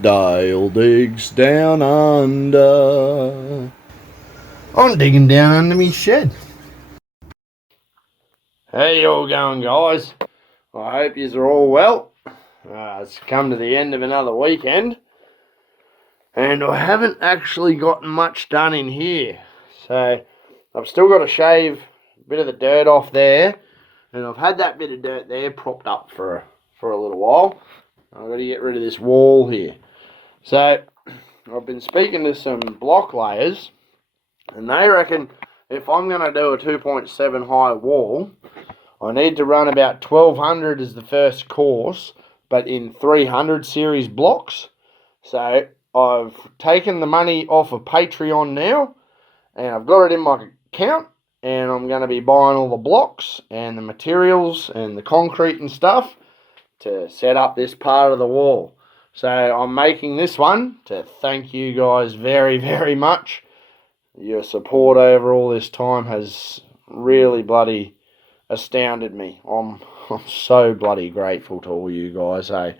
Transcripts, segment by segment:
Dale digs down under. I'm digging down under me shed. How you all going, guys? I hope yous are all well. It's come to the end of another weekend, and I haven't actually gotten much done in here. So I've still got to shave a bit of the dirt off there, and I've had that bit of dirt there propped up for a little while. I've got to get rid of this wall here. So I've been speaking to some block layers, and they reckon if I'm going to do a 2.7 high wall, I need to run about 1200 as the first course, but in 300 series blocks. So I've taken the money off of Patreon now, and I've got it in my account, and I'm going to be buying all the blocks and the materials and the concrete and stuff to set up this part of the wall. So I'm making this one to thank you guys very, very much. Your support over all this time has really bloody astounded me. I'm so bloody grateful to all you guys, eh?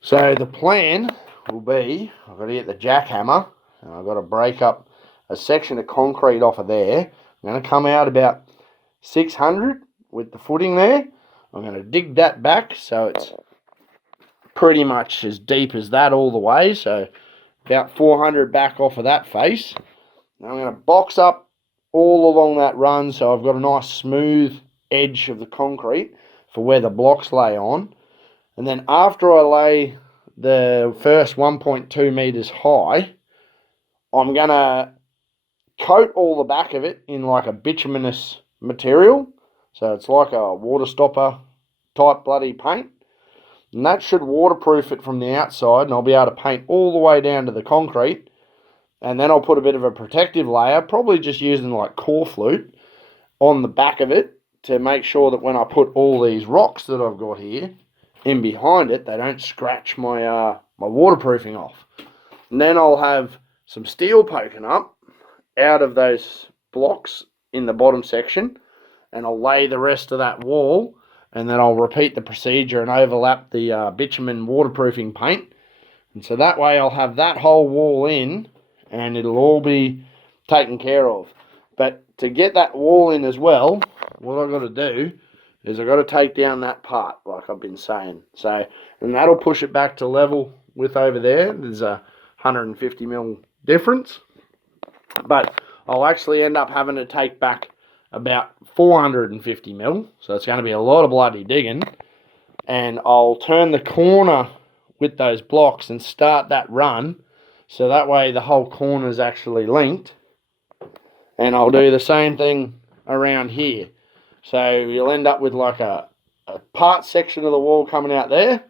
So the plan will be, I've got to get the jackhammer, and I've got to break up a section of concrete off of there. I'm going to come out about 600 with the footing there. I'm going to dig that back so it's pretty much as deep as that all the way. So about 400 back off of that face. Now I'm going to box up all along that run so I've got a nice smooth edge of the concrete for where the blocks lay on. And then after I lay the first 1.2 metres high, I'm going to coat all the back of it in like a bituminous material. So it's like a water stopper type bloody paint. And that should waterproof it from the outside, and I'll be able to paint all the way down to the concrete. And then I'll put a bit of a protective layer, probably just using like core flute, on the back of it to make sure that when I put all these rocks that I've got here in behind it, they don't scratch my my waterproofing off. And then I'll have some steel poking up out of those blocks in the bottom section, and I'll lay the rest of that wall, and then I'll repeat the procedure and overlap the bitumen waterproofing paint. And so that way I'll have that whole wall in, and it'll all be taken care of. But to get that wall in as well, what I've got to do is I've got to take down that part, like I've been saying. So, and that'll push it back to level with over there. There's a 150mm difference. But I'll actually end up having to take back about 450mm. So it's going to be a lot of bloody digging. And I'll turn the corner with those blocks and start that run. So that way the whole corner is actually linked. And I'll do the same thing around here. So you'll end up with like a part section of the wall coming out there,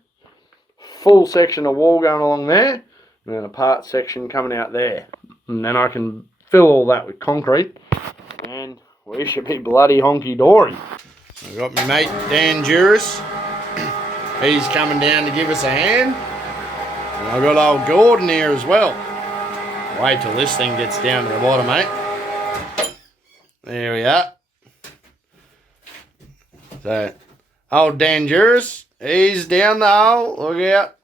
full section of wall going along there, and then a part section coming out there. And then I can fill all that with concrete, and we should be bloody honky-dory. I've got my mate Dan Juris. He's coming down to give us a hand. And I've got old Gordon here as well. Wait till this thing gets down to the bottom, mate. There we are. So, old Dan Juris, he's down the hole. Look out.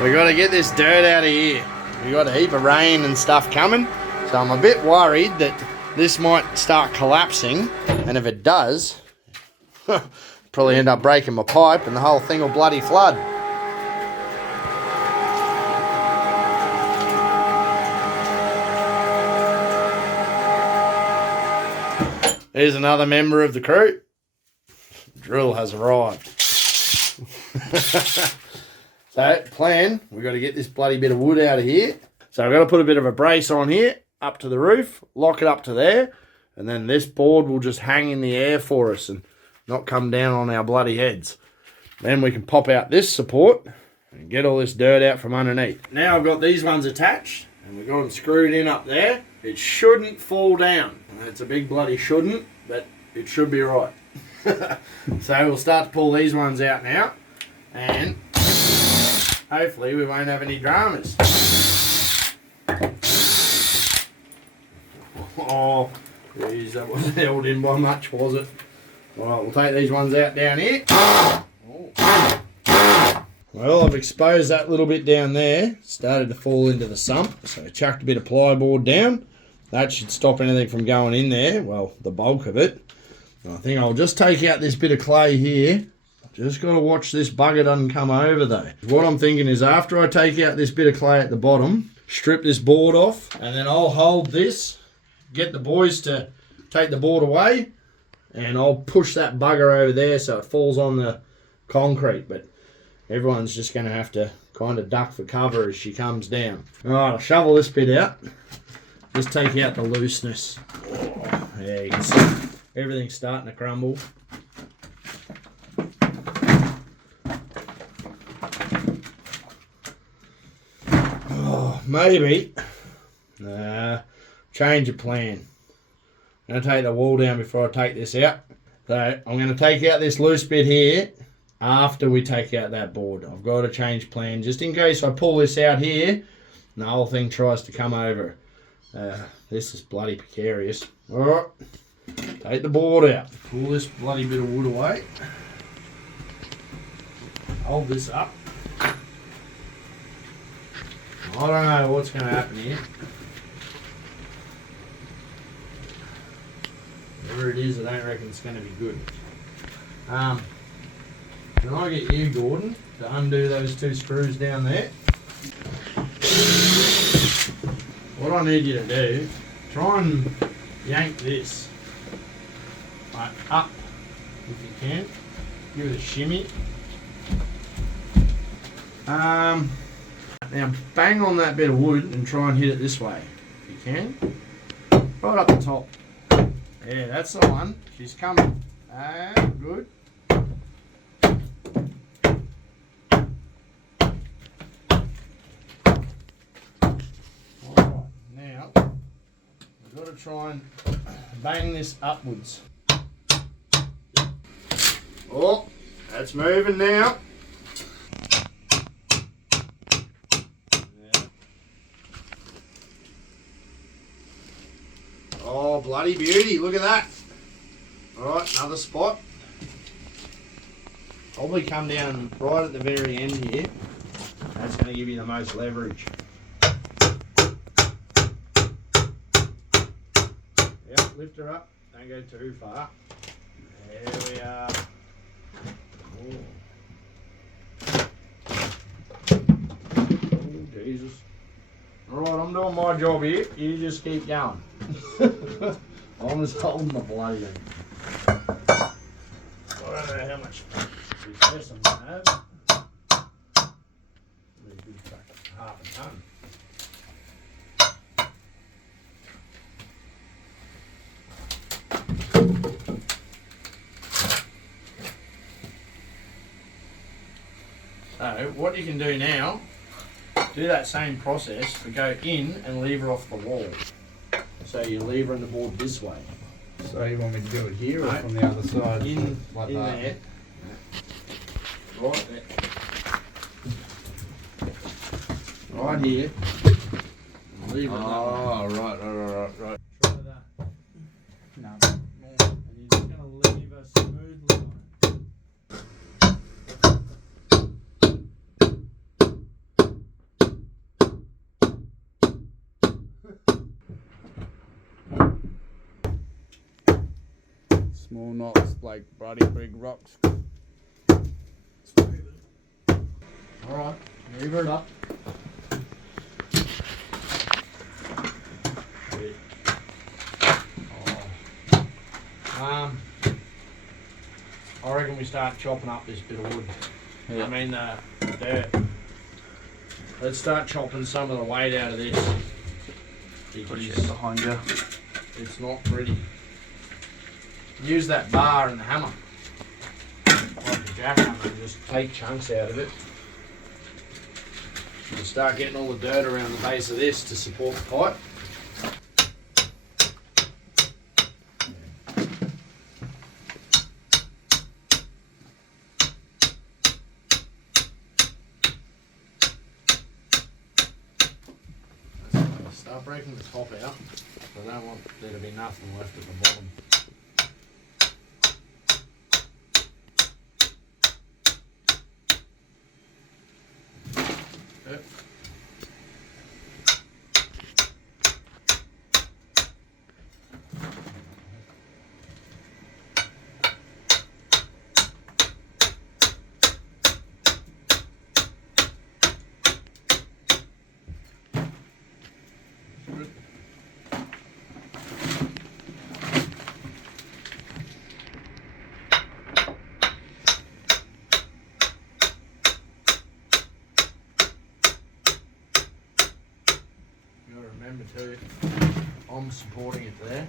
We got to get this dirt out of here. We got a heap of rain and stuff coming. So I'm a bit worried that this might start collapsing. And if it does, probably end up breaking my pipe and the whole thing will bloody flood. Here's another member of the crew. Drill has arrived. So, plan, we've got to get this bloody bit of wood out of here. So I've got to put a bit of a brace on here, up to the roof, lock it up to there, and then this board will just hang in the air for us and not come down on our bloody heads. Then we can pop out this support and get all this dirt out from underneath. Now I've got these ones attached, and we've got them screwed in up there. It shouldn't fall down. It's a big bloody shouldn't, but it should be right. So we'll start to pull these ones out now, and hopefully we won't have any dramas. Oh, geez, that wasn't held in by much, was it? Alright, we'll take these ones out down here. Oh. Well, I've exposed that little bit down there. Started to fall into the sump, so I chucked a bit of plyboard down. That should stop anything from going in there, well, the bulk of it. I think I'll just take out this bit of clay here. Just got to watch this bugger doesn't come over though. What I'm thinking is after I take out this bit of clay at the bottom, strip this board off, and then I'll hold this, get the boys to take the board away, and I'll push that bugger over there so it falls on the concrete. But everyone's just going to have to kind of duck for cover as she comes down. Alright, I'll shovel this bit out. Just take out the looseness. Oh, there you can see everything's starting to crumble. Oh, maybe. Change of plan. I'm going to take the wall down before I take this out. So I'm going to take out this loose bit here after we take out that board. I've got to change plan just in case I pull this out here and the whole thing tries to come over. This is bloody precarious. Alright, take the board out. Pull this bloody bit of wood away. Hold this up. I don't know what's going to happen here. Whatever it is, I don't reckon it's going to be good. Can I get you, Gordon, to undo those two screws down there? What I need you to do, try and yank this like up if you can. Give it a shimmy. Now bang on that bit of wood and try and hit it this way if you can. Right up the top. Yeah, that's the one. She's coming. Good. Alright, now we've got to try and bang this upwards. Oh, that's moving now. Oh, bloody beauty, look at that. Alright, another spot. Probably come down right at the very end here. That's going to give you the most leverage. Yep, lift her up. Don't go too far. There we are. Oh, Jesus. Alright, I'm doing my job here. You just keep going. I'm just holding the bloody thing. I don't know how much success I'm going to have. Maybe half a ton. So, what you can do now, do that same process, but go in and lever off the wall. So you're levering the board this way. So you want me to do it here or from the other side? In, like in that? there. Right there. Right here. Lever it that way. Oh, right. Try that. No. And you're just going to lever smoothly on it. Small knots like bloody big rocks. Alright, lever it up. I reckon we start chopping up this bit of wood. Yeah. I mean the dirt. Let's start chopping some of the weight out of this. Push Because it behind you. it's not pretty. Use that bar and the hammer. Like a jackhammer and just take chunks out of it. And start getting all the dirt around the base of this to support the pipe. Start breaking the top out. I don't want there to be nothing left at the bottom. too. I'm supporting it there,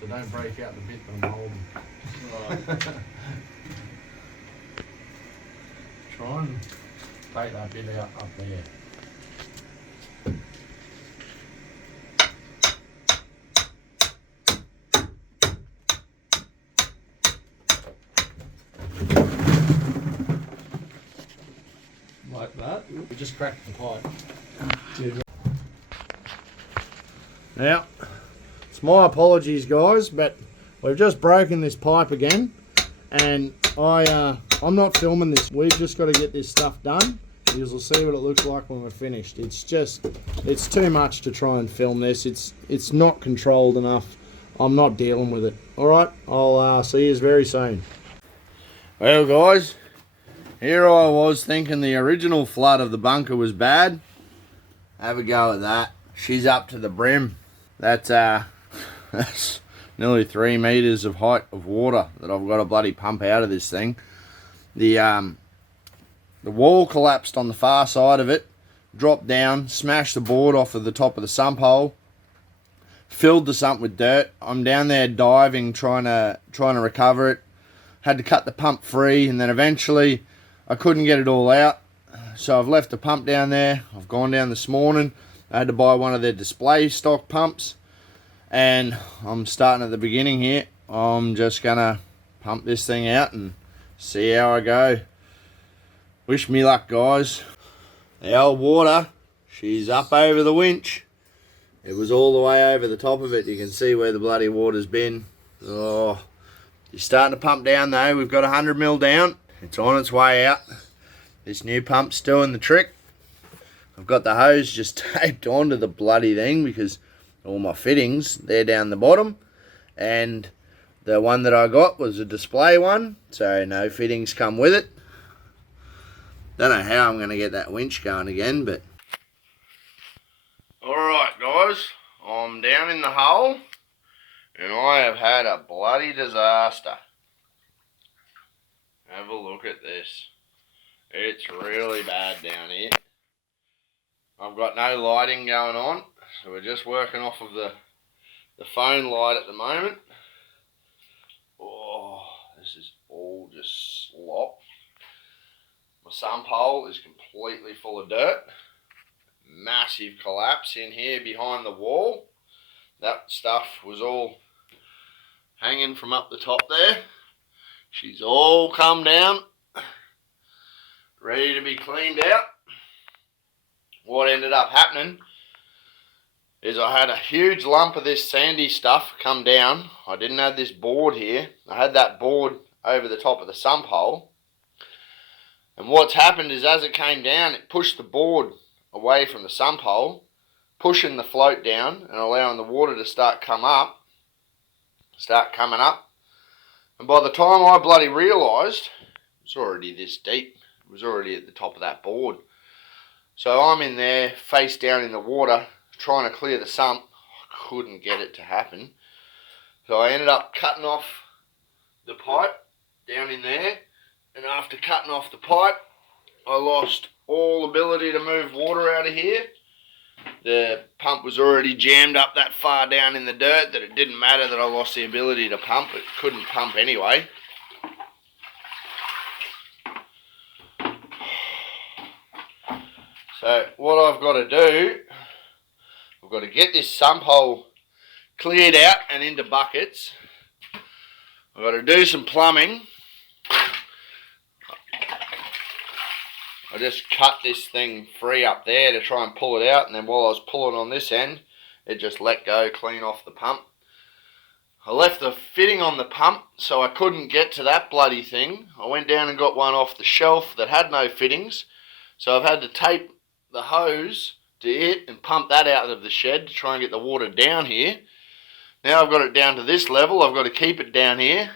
so don't break out the bit that I'm holding. Right. Try and take that bit out up there. Like that. We just cracked the pipe. Cheers. Now, it's my apologies, guys, but we've just broken this pipe again, and I'm not filming this. We've just got to get this stuff done. You'll see what it looks like when we're finished. It's too much to try and film this. It's not controlled enough. I'm not dealing with it. All right, I'll see you very soon. Well, guys, here I was thinking the original flood of the bunker was bad. Have a go at that. She's up to the brim. That's nearly 3 meters of height of water that I've got to bloody pump out of this thing. The wall collapsed on the far side of it, dropped down, smashed the board off of the top of the sump hole, filled the sump with dirt. I'm down there diving, trying to recover it. Had to cut the pump free, and then eventually I couldn't get it all out. So I've left the pump down there. I've gone down this morning. I had to buy one of their display stock pumps, and I'm starting at the beginning here. I'm just gonna pump this thing out and see how I go. Wish me luck, guys. The old water, she's up over the winch. It was all the way over the top of it. You can see where the bloody water's been. Oh, you're starting to pump down though. We've got 100 mil down. It's on its way out. This new pump's doing the trick. I've got the hose just taped onto the bloody thing because all my fittings, they're down the bottom. And the one that I got was a display one, so no fittings come with it. Don't know how I'm going to get that winch going again, but... Alright guys, I'm down in the hole, and I have had a bloody disaster. Have a look at this. It's really bad down here. I've got no lighting going on, so we're just working off of the phone light at the moment. Oh, this is all just slop. My sump hole is completely full of dirt. Massive collapse in here behind the wall. That stuff was all hanging from up the top there. She's all come down, ready to be cleaned out. What ended up happening is I had a huge lump of this sandy stuff come down. I didn't have this board here. I had that board over the top of the sump hole. And what's happened is as it came down, it pushed the board away from the sump hole, pushing the float down and allowing the water to start coming up. And by the time I bloody realised, it was already this deep. It was already at the top of that board. So I'm in there, face down in the water, trying to clear the sump. I couldn't get it to happen. So I ended up cutting off the pipe down in there. And after cutting off the pipe, I lost all ability to move water out of here. The pump was already jammed up that far down in the dirt that it didn't matter that I lost the ability to pump. It couldn't pump anyway. So what I've got to do, I've got to get this sump hole cleared out and into buckets. I've got to do some plumbing. I just cut this thing free up there to try and pull it out, and then while I was pulling on this end, it just let go clean off the pump. I left the fitting on the pump, so I couldn't get to that bloody thing. I went down and got one off the shelf that had no fittings, so I've had to tape the hose to it and pump that out of the shed to try and get the water down here. Now I've got it down to this level. I've got to keep it down here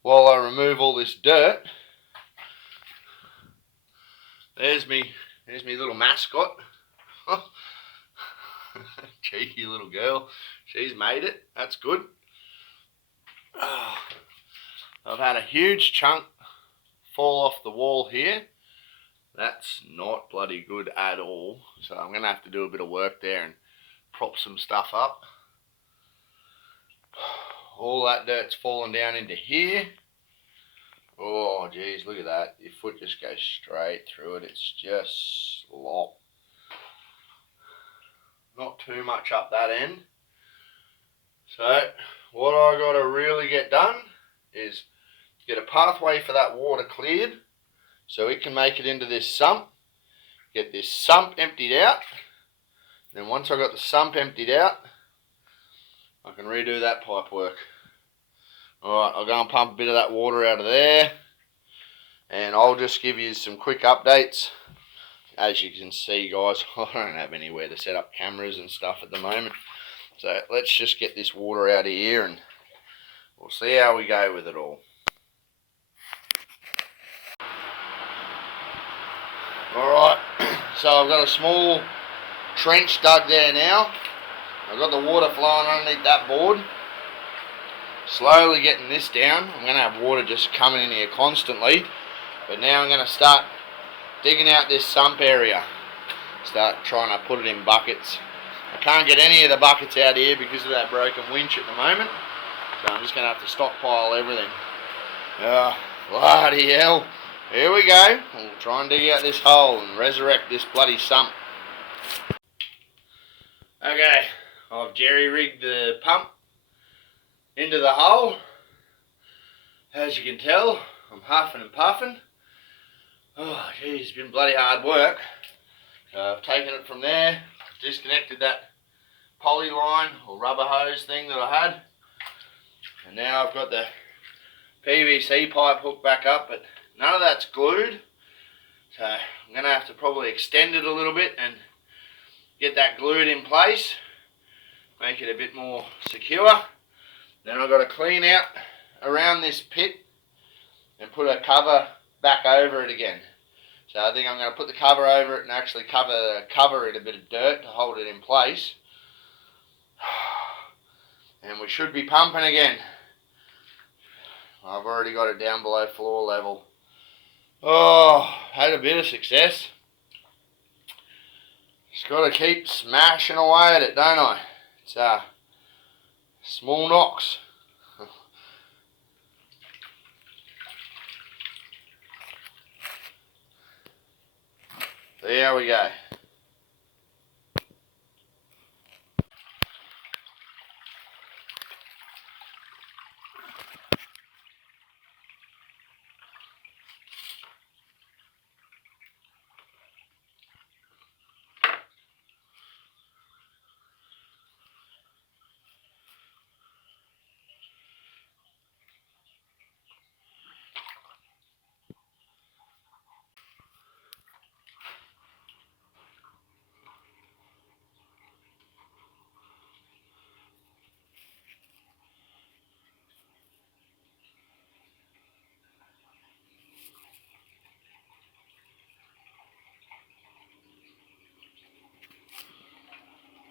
while I remove all this dirt. There's me little mascot. Cheeky little girl. She's made it. That's good. I've had a huge chunk fall off the wall here. That's not bloody good at all. So I'm going to have to do a bit of work there and prop some stuff up. All that dirt's fallen down into here. Oh geez, look at that. Your foot just goes straight through it. It's just slop. Not too much up that end. So what I got to really get done is get a pathway for that water cleared so it can make it into this sump. Get this sump emptied out. Then once I got the sump emptied out, I can redo that pipe work. Alright, I'll go and pump a bit of that water out of there. And I'll just give you some quick updates. As you can see, guys, I don't have anywhere to set up cameras and stuff at the moment. So let's just get this water out of here and we'll see how we go with it all. Alright, so I've got a small trench dug there now. I've got the water flowing underneath that board. Slowly getting this down. I'm going to have water just coming in here constantly. But now I'm going to start digging out this sump area. Start trying to put it in buckets. I can't get any of the buckets out here because of that broken winch at the moment. So I'm just going to have to stockpile everything. Bloody hell. Here we go. We'll try and dig out this hole and resurrect this bloody sump. Okay, I've jerry-rigged the pump into the hole. As you can tell, I'm huffing and puffing. Oh geez, it's been bloody hard work. So I've taken it from there, disconnected that poly line or rubber hose thing that I had. And now I've got the PVC pipe hooked back up, but none of that's glued. So I'm going to have to probably extend it a little bit and get that glued in place. Make it a bit more secure. Then I've got to clean out around this pit and put a cover back over it again. So I think I'm going to put the cover over it and actually cover it a bit of dirt to hold it in place. And we should be pumping again. I've already got it down below floor level. Oh, had a bit of success. Just got to keep smashing away at it, don't I? It's small knocks. There we go.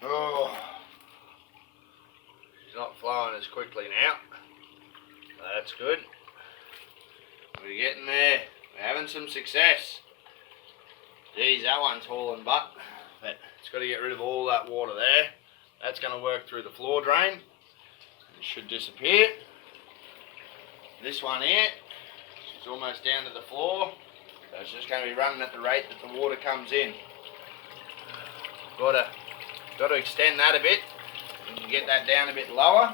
Oh, it's not flowing as quickly now. That's good. We're getting there. We're having some success. Geez, that one's hauling butt. But it's got to get rid of all that water there. That's going to work through the floor drain. It should disappear. This one here, she's almost down to the floor. So it's just going to be running at the rate that the water comes in. Got to extend that a bit and get that down a bit lower,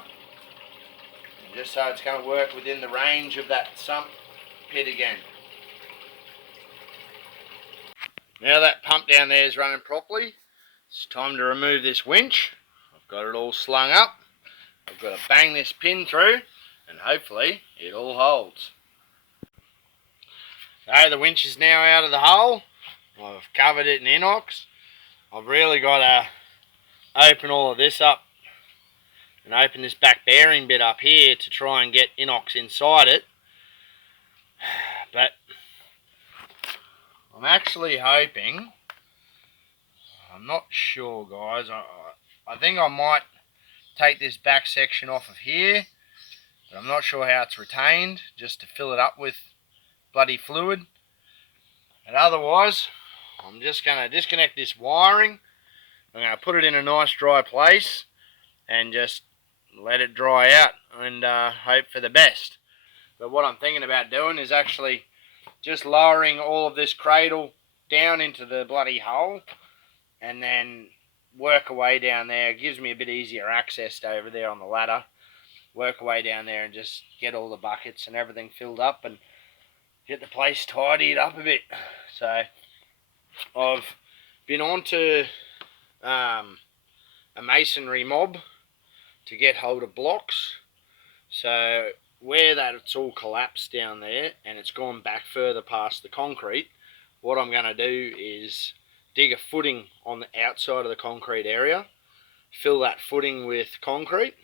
just so it's going to work within the range of that sump pit again. Now that pump down there is running properly, it's time to remove this winch. I've got it all slung up. I've got to bang this pin through and hopefully it all holds. So the winch is now out of the hole. I've covered it in inox. I've really got to open all of this up and open this back bearing bit up here to try and get inox inside it. But I'm actually hoping, I'm not sure guys, I think I might take this back section off of here, but I'm not sure how it's retained, just to fill it up with bloody fluid. And otherwise I'm just going to disconnect this wiring I'm going to put it in a nice dry place and just let it dry out and hope for the best. But what I'm thinking about doing is actually just lowering all of this cradle down into the bloody hole and then work away down there. It gives me a bit easier access to over there on the ladder. Work away down there and just get all the buckets and everything filled up and get the place tidied up a bit. So I've been on to a masonry mob to get hold of blocks. So where that it's all collapsed down there and it's gone back further past the concrete, what I'm going to do is dig a footing on the outside of the concrete area, fill that footing with concrete,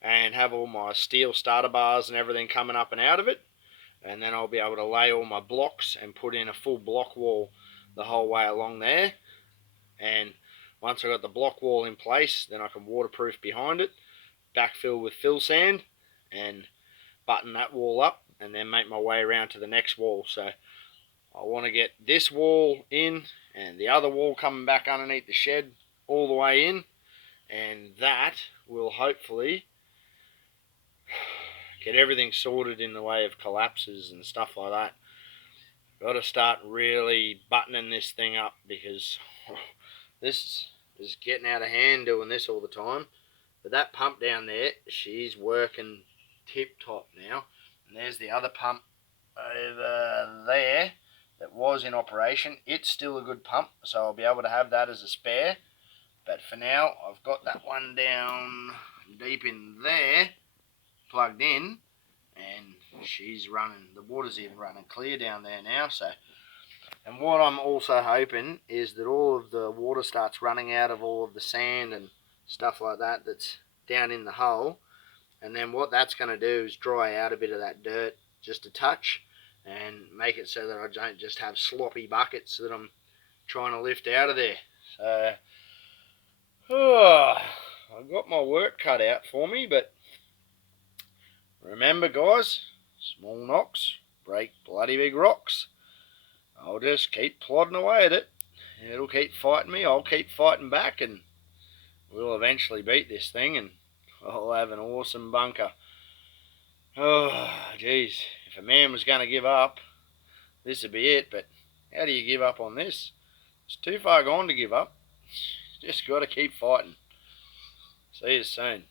and have all my steel starter bars and everything coming up and out of it, and then I'll be able to lay all my blocks and put in a full block wall the whole way along there. And once I've got the block wall in place, then I can waterproof behind it, backfill with fill sand, and button that wall up, and then make my way around to the next wall. So I want to get this wall in and the other wall coming back underneath the shed all the way in, and that will hopefully get everything sorted in the way of collapses and stuff like that. Got to start really buttoning this thing up, because this is getting out of hand doing this all the time. But that pump down there, she's working tip top now. And there's the other pump over there that was in operation. It's still a good pump, so I'll be able to have that as a spare. But for now, I've got that one down deep in there, plugged in, and she's running. The water's even running clear down there now. So, and what I'm also hoping is that all of the water starts running out of all of the sand and stuff like that that's down in the hole, and then what that's going to do is dry out a bit of that dirt just a touch and make it so that I don't just have sloppy buckets that I'm trying to lift out of there. So I've got my work cut out for me, but remember guys, small knocks break bloody big rocks. I'll just keep plodding away at it. It'll keep fighting me, I'll keep fighting back, and we'll eventually beat this thing and I'll have an awesome bunker. Oh, geez. If a man was going to give up, this would be it. But how do you give up on this? It's too far gone to give up. Just got to keep fighting. See you soon.